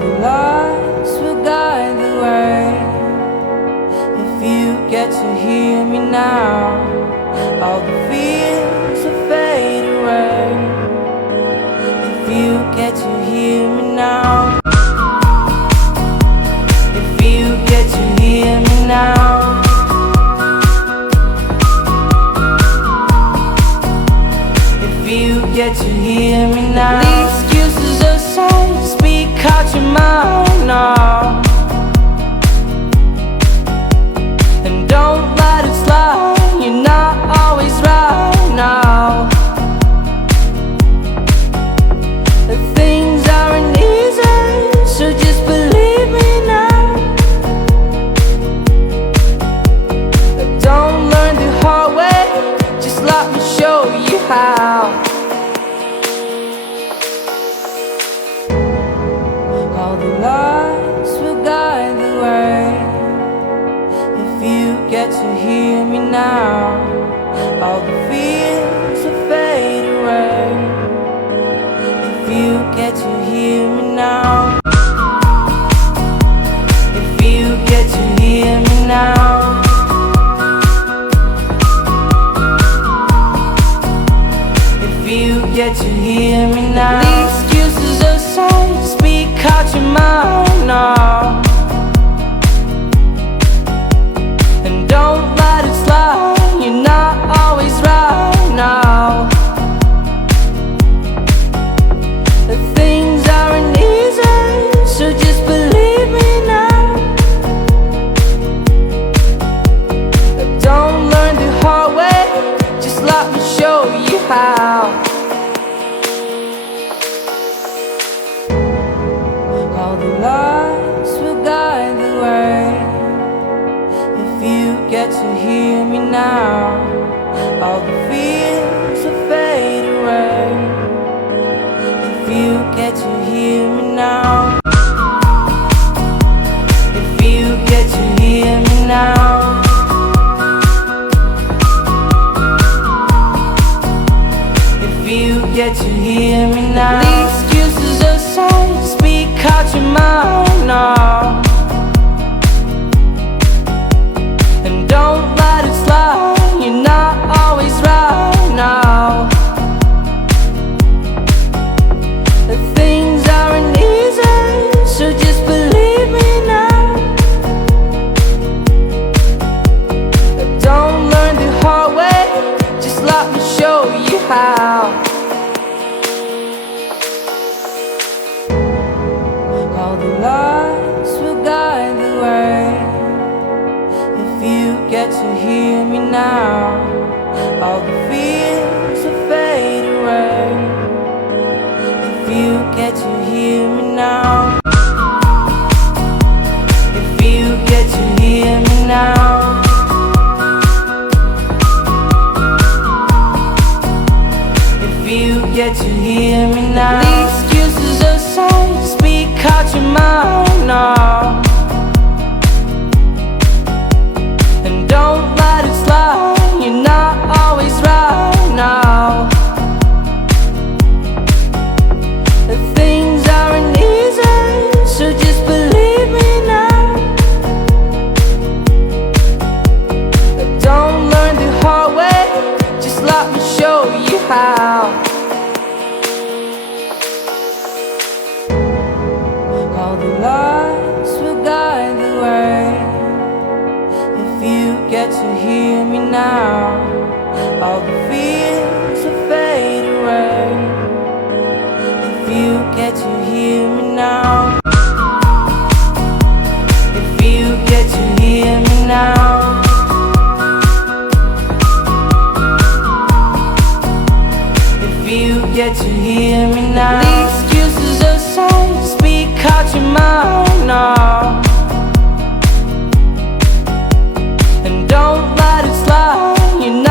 the lights will guide the way. If you get to hear me now, all the fears will fade away. If you get to hear me now, if you get to hear me now, if you get to hear me now. The excuses aside, speak out your mind now, and don't let it slide. You're not always right now. Things aren't easy, so just believe me now. Don't learn the hard way, just let me show you how. All the lights will guide the way. If you get to hear me now, all the fears will fade away. If you get to hear me now, if you get to hear me now, if you get to hear me now. The excuses aside, speak out your mind now, and don't let it slide. You're not always right now. Things aren't easy, so just believe me now. Don't learn the hard way, just let me show you how. All the lights will guide the way. If you get to hear me now, all the fears will fade away. If you get to hear me now, if you get to hear me now, if you get to hear me now. The excuses aside, speak out your mind now, and don't let it slide. You're not always right now. Things aren't easy, so just believe me now. Don't learn the hard way, just let me show you how. All the lights will guide the way. If you get to hear me now, all the fears will fade away. If you get to hear me now, if you get to hear me now, if you get to hear me now. The excuses aside, speak out your mind now, and don't let it slide. You're not always right now. Things aren't easy, so just believe me now. Don't learn the hard way, just let me show you how. All the lights will guide the way. If you get to hear me now, all the fears will fade away. If you get to hear me now, if you get to hear me now, if you get to hear me now. The excuses aside, speak out your mind now, and don't let it slide. You're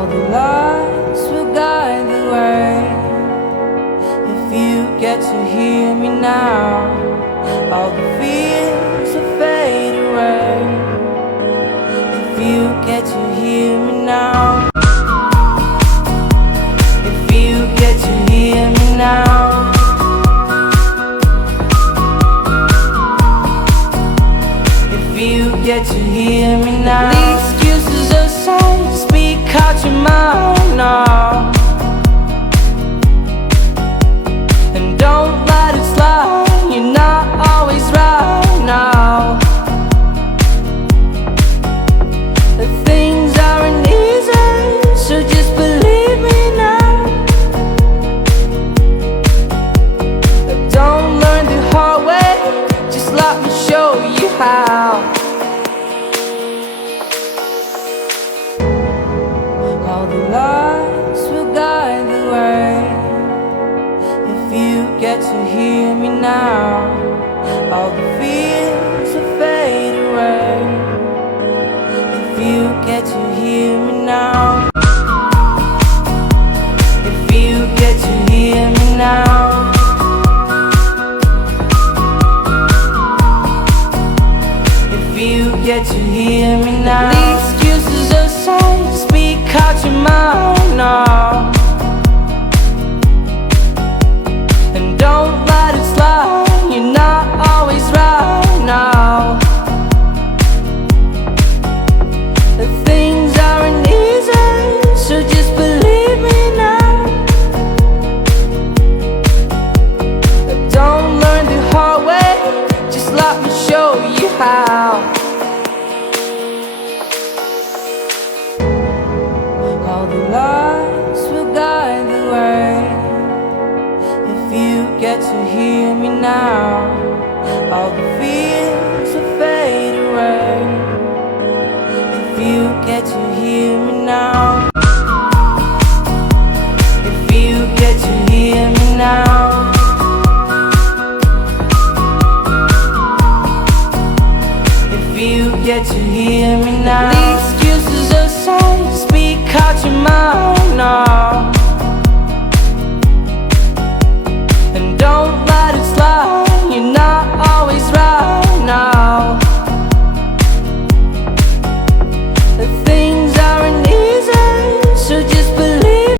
All the lights will guide the way. If you get to hear me now, all the fears will fade away. If you get to hear me now, if you get to hear me now, if you get to hear me now. The excuses aside, speak out your mind now, and don't let it slide. You're not always right now. The things aren't easy, so just believe me now. Don't learn the hard way, just let me show you how. All the lights will guide the way. If you get to hear me now, all the fears will fade away. If you get to hear me now, if you get to hear me now, if you get to hear me now. The excuses aside, speak out your mind now, and don't let it slide. You're not always right now. The things aren't easy, so just believe me now. Don't learn the hard way, just let me show you how. All the lights will guide the way. If you get to hear me now, all the fears will fade away. If you get to hear me now, if you get to hear me now, if you get to hear me now. The excuses aside, speak out your mind